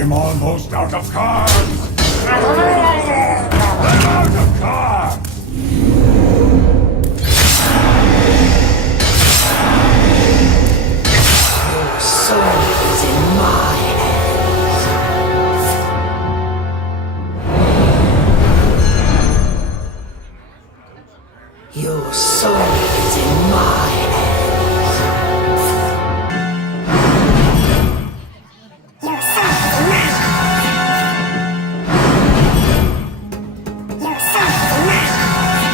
I'm almost out of cards! I'm out of cards! Soul is in my hands. Your soul is in my hands. Your soul is in my hands. Your soul is in my hands.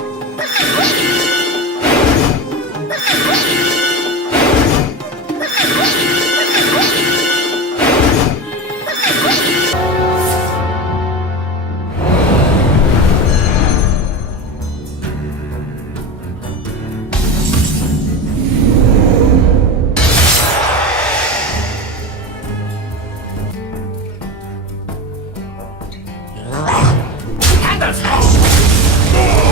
Your soul is in my hands. Candles!